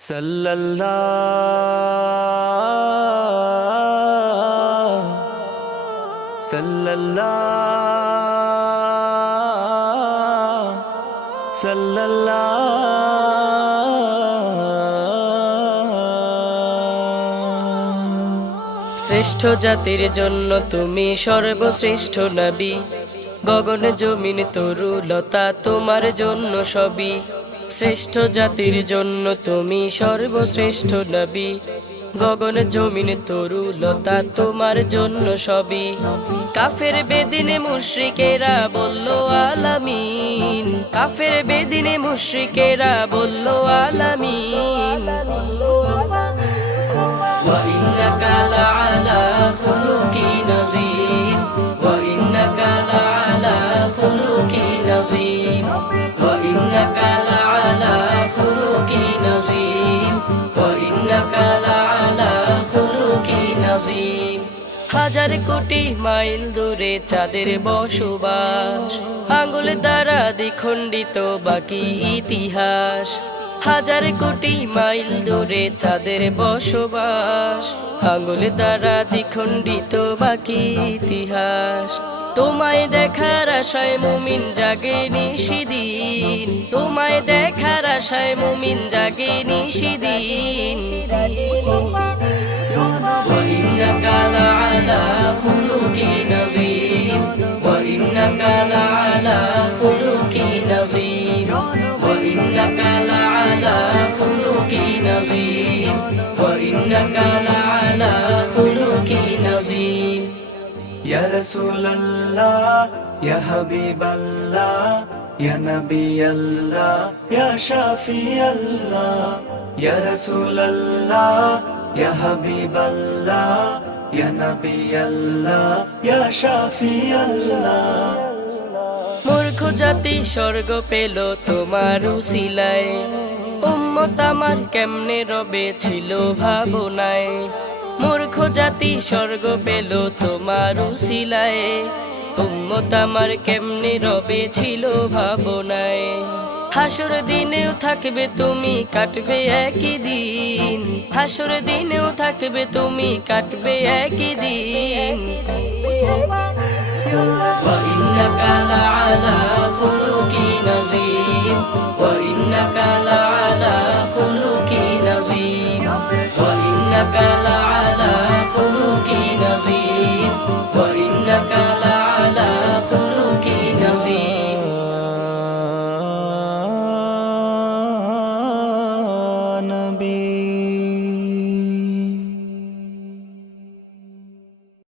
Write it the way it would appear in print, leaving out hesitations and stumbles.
সাল্লাল্লাহু সাল্লাল্লাহু সাল্লাল্লাহু শ্রেষ্ঠ জাতির জন্য তুমি সর্বশ্রেষ্ঠ নবী। গগন জমিন তরু লতা তোমার জন্য সবই। শ্রেষ্ঠ জাতির জন্য তুমি সর্বশ্রেষ্ঠ নবী। গগন জমিন তরু লতা তোমার জন্য সবই। কাফের বেদিনে মুশরিকেরা বলল আলামিন। কাফের বেদিনে মুশরিকেরা বলল আলামিন। وإنك لعلى خلق عظيم وإنك لعلى خلق عظيم وإنك لعلى خلق عظيم وإنك لعلى خلق عظيم হাজার কোটি মাইল দূরে চাঁদের বসবাস, আঙ্গুল দ্বারা দ্বিখণ্ডিত বাকি ইতিহাস। হাজার কোটি মাইল দূরে চাঁদের বসবাস, আঙ্গুল দ্বারা দ্বিখণ্ডিত বাকি ইতিহাস। তোমায় দেখার আশায় মুমিন জাগে নিশিদিন। তোমায় দেখার আশায় মুমিন জাগে নিশিদিন। وإنك لعلى خلق عظيم وإنك لعلى خلق عظيم وإنك لعلى خلق عظيم وإنك لعلى خلق عظيم يا رسول الله يا حبيب الله يا نبي الله يا شافي الله يا رسول الله يا حبيب الله يا نبي الله يا شافي الله মূর্খ জাতি স্বর্গ পেল তোমার উসিলায়। উম্মত আমার কেমনে রবে ছিল ভাবনায়। মূর্খ জাতি স্বর্গ পেল তোমার উসিলায়। উম্মত আমার কেমনে রবে ছিল ভাবনায়। হাসর দিনেও থাকবে তুমি কাটবে একই দিন। হাসর দিনেও থাকবে তুমি কাটবে একই দিন। وإنك لعلى خلق عظيم وإنك لعلى خلق عظيم وإنك لعلى خلق عظيم وإنك لعلى خلق عظيم نبي